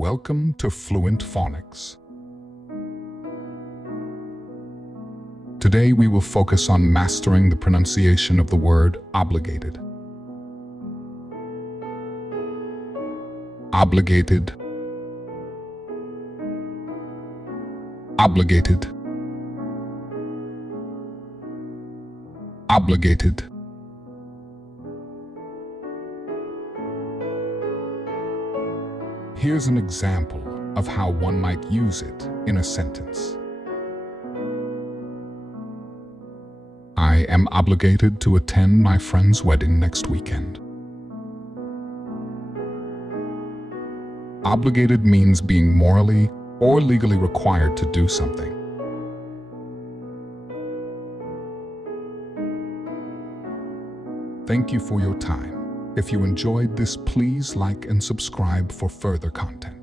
Welcome to Fluent Phonics. Today we will focus on mastering the pronunciation of the word obligated. Obligated. Obligated. Obligated. Here's an example of how one might use it in a sentence. I am obligated to attend my friend's wedding next weekend. Obligated means being morally or legally required to do something. Thank you for your time. If you enjoyed this, please like and subscribe for further content.